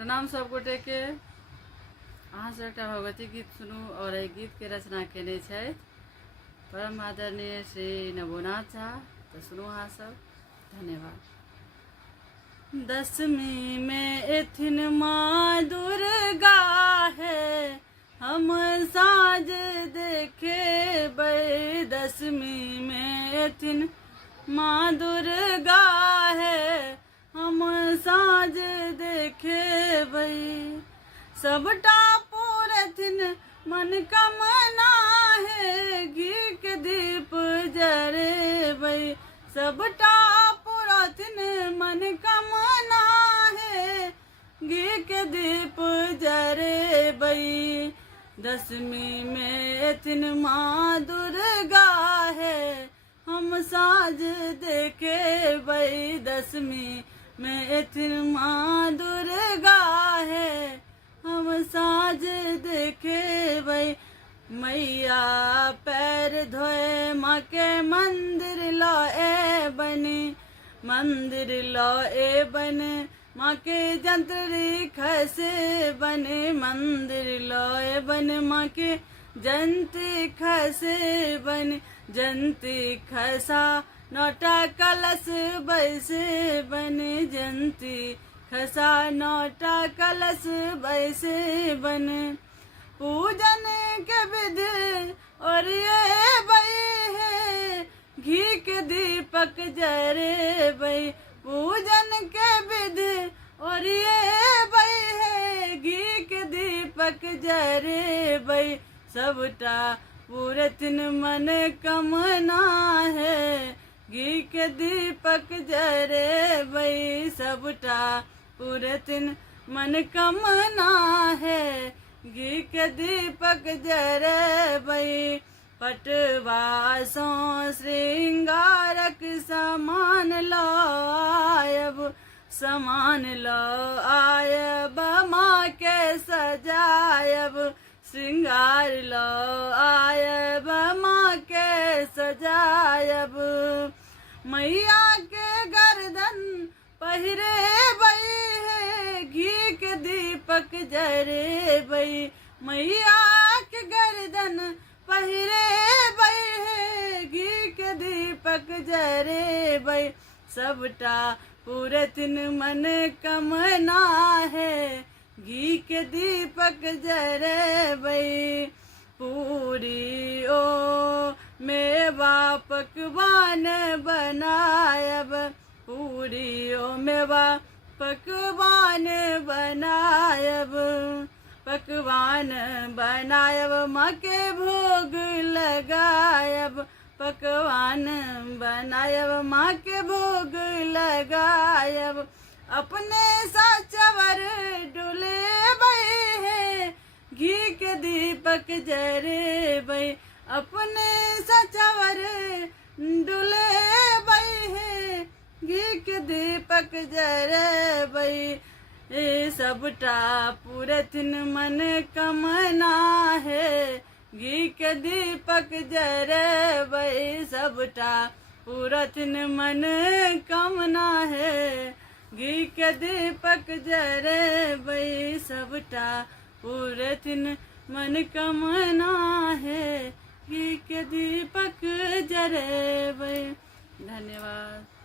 प्रणाम सब गोटे के। अहाँ से एकटा भगवती गीत सुनू और एहि गीत के रचना केने छथि परम आदरणीय श्री नवोनाथ झा। तो सुनू अहाँ सब। धन्यवाद। दसवीं में एथिन माँ दुर्गा है, हम साँझ देखे बै। दसवीं में एथिन माँ दुर्गा है, हम साँझ देखे बै। सबटा पूरथिन मन कमना है, घी के दीप जरे बै। सबटा पूरथिन मन कमना है, घी के दीप जरे बै। दसवीं में एथिन माँ दुर्गा है, हम साँझ देखे बै। दसवीं में एथिन माँ दुर्गा है, हम साँझ देखे बै। मैया पैर धोए माँ के मंदिर लाए बने, मंदिर लाए बने माँ के जंतरी खसे बने। मंदिर लाए बने माँ के जंती खसे बने। जंती खसा नौटा कलश बैसे बने। जंती खसा नौटा कलश बैसे बने। पूजन के विधि और ये बै है, घी के दीपक जरे बै। पूजन के विधि और ये बै है, घी के दीपक जरे बै। सबटा पूरथिन मन कमना है, घी के दीपक जरे बै। सबटा पूरथिन मन कमना है, घी के दीपक जरे बै। पटवा सो श्रृंगारक समान लो आयब, समान लो आयब माँ के सजायब। श्रृंगार लो आयब माँ के सजायब। मैया के गर्दन पहिरे बै है, घी के दीपक जरे बै। मैया के गर्दन पहिरे बै है, घी के दीपक जरे बै। सबटा पूरथिन मन कमना है, घी के दीपक जरे बै। पूरी ओ मेवा पकवान बनायब, पूरी ओ मेवा पकवान बनायब। पकवान बनायब माँ के भोग लगायब। पकवान बनायब माँ के भोग लगायब। अपने साचवर डुले बै है, घी के दीपक जरे बै। अपने साचवर डुले बै है, घी के दीपक जरे बै। सबटा पूरथिन मन कमना है, घी के दीपक जरे बै। सबटा पूरथिन मन कमना है, घी के दीपक जरे बै। सबटा पूरथिन मन कमना है, घी के दीपक जरे बै। धन्यवाद।